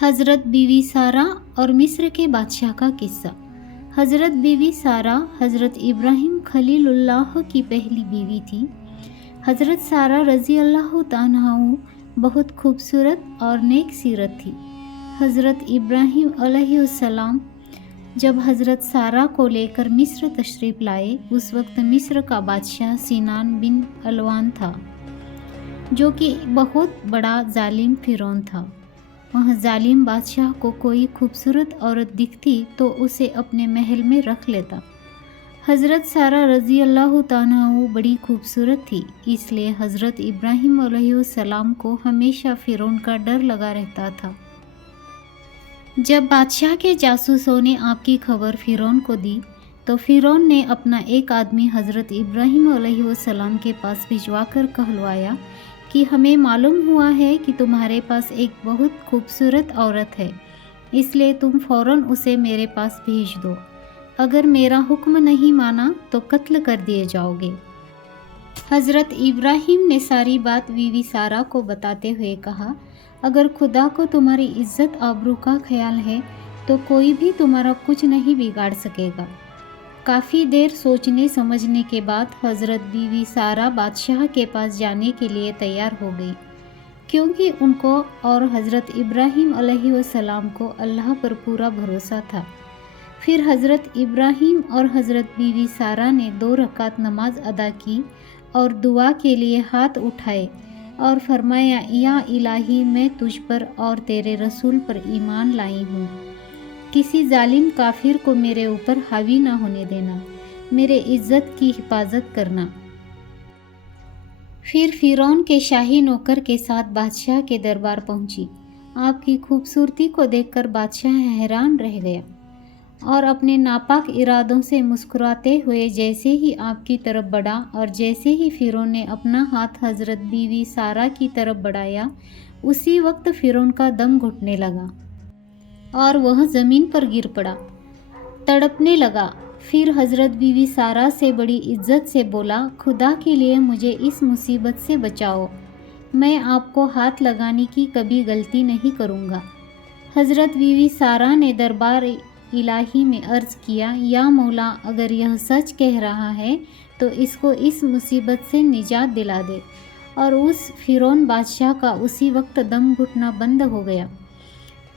हज़रत बीवी सारा और मिस्र के बादशाह का किस्सा। हज़रत बीवी सारा हज़रत इब्राहिम खलीलुल्लाह की पहली बीवी थी। हज़रत सारा रज़ी अल्लाह तआला बहुत खूबसूरत और नेक सीरत थी। हज़रत इब्राहिम अलैहिस्सलाम जब हज़रत सारा को लेकर मिस्र तशरीफ़ लाए, उस वक्त मिस्र का बादशाह सिनान बिन अलवान था, जो कि बहुत बड़ा जालिम फ़िरौन था। वह जालिम बादशाह को कोई खूबसूरत औरत दिखती तो उसे अपने महल में रख लेता। हज़रत सारा रज़ी अल्लाह तआला बड़ी खूबसूरत थी, इसलिए हज़रत इब्राहिम अलैहिस्सलाम को हमेशा फ़िरौन का डर लगा रहता था। जब बादशाह के जासूसों ने आपकी खबर फ़िरौन को दी, तो फ़िरौन ने अपना एक आदमी हज़रत इब्राहिम अलैहिस्सलाम के पास भिजवाकर कहलवाया कि हमें मालूम हुआ है कि तुम्हारे पास एक बहुत खूबसूरत औरत है, इसलिए तुम फ़ौरन उसे मेरे पास भेज दो। अगर मेरा हुक्म नहीं माना तो कत्ल कर दिए जाओगे। हज़रत इब्राहिम ने सारी बात बीवी सारा को बताते हुए कहा, अगर खुदा को तुम्हारी इज़्ज़त आबरू का ख्याल है तो कोई भी तुम्हारा कुछ नहीं बिगाड़ सकेगा। काफ़ी देर सोचने समझने के बाद हज़रत बीवी सारा बादशाह के पास जाने के लिए तैयार हो गई, क्योंकि उनको और हज़रत इब्राहिम अलैहिस्सलाम को अल्लाह पर पूरा भरोसा था। फिर हज़रत इब्राहिम और हज़रत बीवी सारा ने 2 रकात नमाज अदा की और दुआ के लिए हाथ उठाए और फरमाया, या इलाही, मैं तुझ पर और तेरे रसूल पर ईमान लाई हूँ। किसी जालिम काफिर को मेरे ऊपर हावी ना होने देना, मेरे इज़्ज़त की हिफाजत करना। फिर फ़िरौन के शाही नौकर के साथ बादशाह के दरबार पहुंची। आपकी खूबसूरती को देखकर बादशाह हैरान रह गया और अपने नापाक इरादों से मुस्कुराते हुए जैसे ही आपकी तरफ बढ़ा और जैसे ही फ़िरौन ने अपना हाथ हज़रत बीवी सारा की तरफ बढ़ाया, उसी वक्त फ़िरौन का दम घुटने लगा और वह ज़मीन पर गिर पड़ा, तड़पने लगा। फिर हज़रत बीवी सारा से बड़ी इज्जत से बोला, खुदा के लिए मुझे इस मुसीबत से बचाओ, मैं आपको हाथ लगाने की कभी गलती नहीं करूँगा। हज़रत बीवी सारा ने दरबार इलाही में अर्ज़ किया, या मौला, अगर यह सच कह रहा है तो इसको इस मुसीबत से निजात दिला दे। और उस फ़िरौन बादशाह का उसी वक्त दम घुटना बंद हो गया।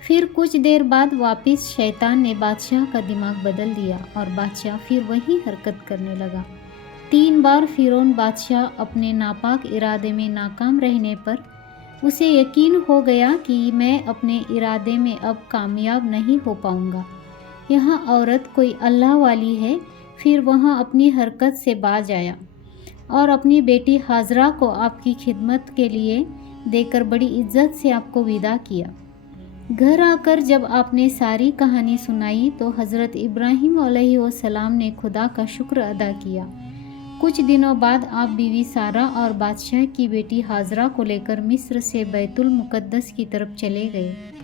फिर कुछ देर बाद वापस शैतान ने बादशाह का दिमाग बदल दिया और बादशाह फिर वही हरकत करने लगा। 3 बार फ़िरौन बादशाह अपने नापाक इरादे में नाकाम रहने पर उसे यकीन हो गया कि मैं अपने इरादे में अब कामयाब नहीं हो पाऊंगा। यह औरत कोई अल्लाह वाली है। फिर वह अपनी हरकत से बाज आया और अपनी बेटी हाजरा को आपकी खिदमत के लिए देकर बड़ी इज्जत से आपको विदा किया। घर आकर जब आपने सारी कहानी सुनाई तो हज़रत इब्राहिम अलैहिस्सलाम ने खुदा का शुक्र अदा किया। कुछ दिनों बाद आप बीवी सारा और बादशाह की बेटी हाजरा को लेकर मिस्र से बैतुल मुक़द्दस की तरफ चले गए।